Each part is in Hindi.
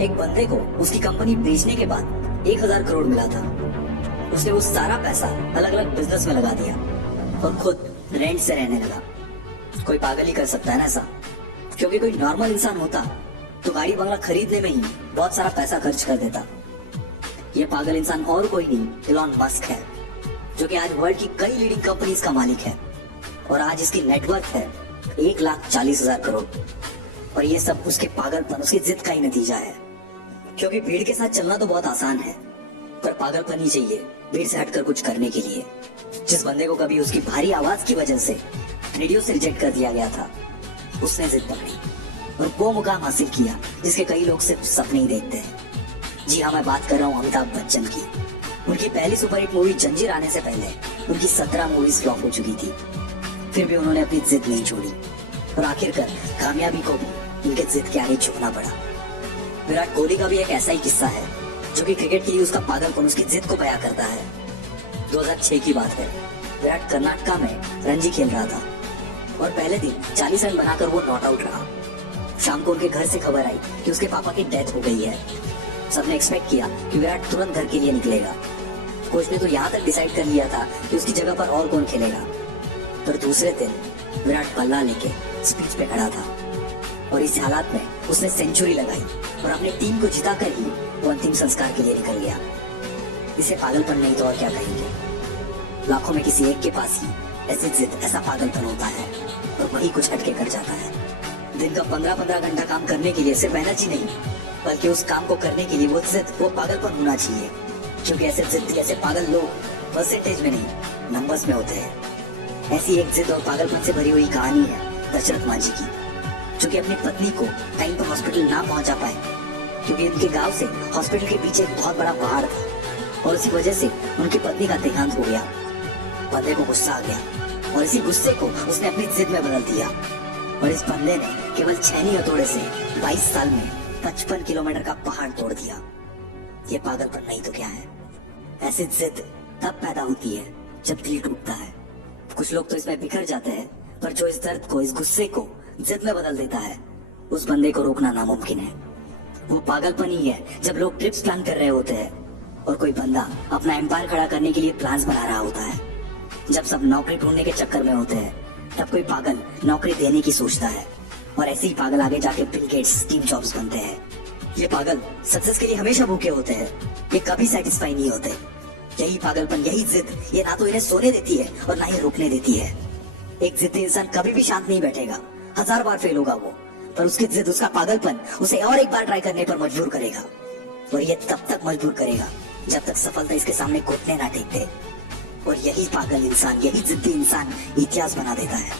एक बंदे को उसकी कंपनी बेचने के बाद 1000 करोड़ मिला था। उसने वो सारा पैसा अलग अलग बिजनेस में लगा दिया और खुद रेंट से रहने लगा। कोई पागल ही कर सकता है ना ऐसा, क्योंकि कोई नॉर्मल इंसान होता तो गाड़ी बंगला खरीदने में ही बहुत सारा पैसा खर्च कर देता। ये पागल इंसान और कोई नहीं, इलॉन मस्क है, जो कि आज वर्ल्ड की कई लीडिंग कंपनीज का मालिक है और आज इसकी नेटवर्थ है 1,40,000 करोड़। और ये सब उसके पागलपन, उसकी जिद का ही नतीजा है। क्योंकि भीड़ के साथ चलना तो बहुत आसान है, पर पागलपन ही चाहिए भीड़ से हटकर कुछ करने के लिए। जिस बंदे को कभी उसकी भारी आवाज की वजह से रेडियो से रिजेक्ट कर दिया गया था, उसने जिद पकड़ी और वो मुकाम हासिल किया जिसके कई लोग सिर्फ सपने ही देखते हैं। जी हाँ, मैं बात कर रहा हूँ अमिताभ बच्चन की। उनकी पहली सुपरहिट मूवी जंजीर आने से पहले उनकी 17 मूवीज फ्लॉप हो चुकी थी। फिर भी उन्होंने अपनी जिद नहीं छोड़ी और आखिरकार कामयाबी को भी उनके जिद के आगे झुकना पड़ा। विराट कोहली का भी एक ऐसा ही किस्सा है, जो कि क्रिकेट के लिए उसका पागलपन, उसकी जिद को बयां करता है। 2006 की बात है। विराट कर्नाटका में रणजी खेल रहा था और पहले दिन 40 रन बनाकर वो नॉट आउट रहा। शाम को उनके घर से खबर आई कि उसके पापा की डेथ हो गई है। सबने एक्सपेक्ट किया कि विराट तुरंत घर के लिए निकलेगा। कोच ने तो यहाँ तक डिसाइड कर लिया था कि उसकी जगह पर और कौन खेलेगा। पर दूसरे दिन विराट बल्ला लेके स्पीच पे खड़ा था और इस हालात में उसने सेंचुरी लगाई और अपनी टीम को जिताकर ही वो अंतिम संस्कार के लिए निकल गया। इसे पागलपन नहीं तो और क्या कहेंगे। लाखों में किसी एक के पास ही ऐसी जिद, ऐसा पागलपन होता है और वही कुछ हटके कर जाता है। दिन का 15-15 घंटा काम करने के लिए सिर्फ एनर्जी नहीं, बल्कि उस काम को करने के लिए वो जिद, वो पागलपन होना चाहिए। क्योंकि ऐसे जिद्दी, ऐसे पागल लोग परसेंटेज में नहीं, नंबर्स में होते हैं। ऐसी एक जिद और पागलपन से भरी हुई कहानी है दशरथ मांझी की, जो कि अपनी पत्नी को टाइम पर हॉस्पिटल ना पहुंचा पाए, क्योंकि उनके गांव से हॉस्पिटल के पीछे एक बहुत बड़ा पहाड़ था और इसी वजह से उनकी पत्नी का देहांत हो गया। बंदे को गुस्सा आ गया और इसी गुस्से को उसने अपनी जिद में बदल दिया और इस बंदे ने केवल छेनी हथौड़े से 22 साल में 55 किलोमीटर का पहाड़ तोड़ दिया। ये पागलपन नहीं तो क्या है। ऐसी जिद तब पैदा होती है जब दिल टूटता है। कुछ लोग तो इसमें बिखर जाते हैं, पर जो इस दर्द को, इस गुस्से को जिद में बदल देता है, उस बंदे को रोकना नामुमकिन है। वो पागलपन ही है जब लोग ट्रिप्स प्लान कर रहे होते हैं और कोई बंदा अपना एम्पायर खड़ा करने के लिए प्लान्स बना रहा होता है। जब सब नौकरी ढूंढने के चक्कर में होते हैं, तब कोई पागल नौकरी देने की सोचता है और ऐसे ही पागल आगे जाके बिल गेट्स, स्टीव जॉब्स बनते हैं। ये पागल सक्सेस के लिए हमेशा भूखे होते हैं, ये कभी सेटिस्फाई नहीं होते। यही पागलपन, यही जिद, ये ना तो इन्हें सोने देती है और ना ही रुकने देती है। एक जिद्दी इंसान कभी भी शांत नहीं बैठेगा, 1000 बार फेल होगा वो, पर उसकी जिद, उसका पागलपन उसे और एक बार ट्राई करने पर मजबूर करेगा। और ये तब तक मजबूर करेगा जब तक सफलता इसके सामने घुटने ना टेक दे। और यही पागल इंसान, यही जिद्दी इंसान इतिहास बना देता है।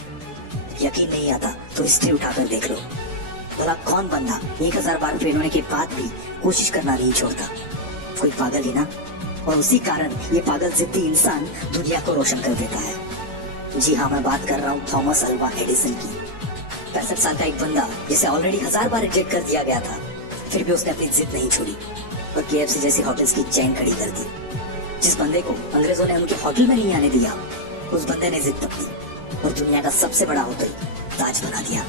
यकीन नहीं आता तो हिस्ट्री उठाकर देख लो, भला कौन बंदा 1000 बार फेल होने के बाद भी कोशिश करना नहीं छोड़ता। कोई पागल ही ना। और उसी कारण ये पागल जिद्दी इंसान दुनिया को रोशन कर देता है। जी हाँ, मैं बात कर रहा हूँ थॉमस अल्वा एडिसन की। 65 साल का एक बंदा जिसे ऑलरेडी 1000 बार रिजेक्ट कर दिया गया था, फिर भी उसने अपनी जिद नहीं छोड़ी और KFC जैसी होटल्स की चेन खड़ी कर दी। जिस बंदे को अंग्रेजों ने उनके होटल में नहीं आने दिया, उस बंदे ने जिद पकड़ी और दुनिया का सबसे बड़ा होटल ताज बना दिया।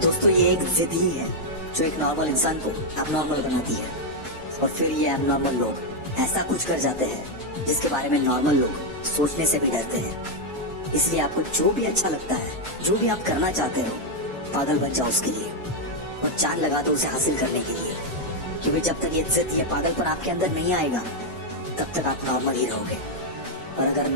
दोस्तों, ये एक जिद ही है जो एक नॉर्मल इंसान को अबनॉर्मल बनाती है और फिर ये अबनॉर्मल लोग ऐसा कुछ कर जाते हैं जिसके बारे में नॉर्मल लोग सोचने से भी डरते हैं। इसलिए आपको जो भी अच्छा लगता है, जो भी आप करना चाहते हो, पागल बन जाओ उसके लिए और जान लगा दो उसे हासिल करने के लिए। क्योंकि जब तक ये जिद, ये पागलपन आपके अंदर नहीं आएगा, तब तक आप नॉर्मल ही रहोगे। और अगर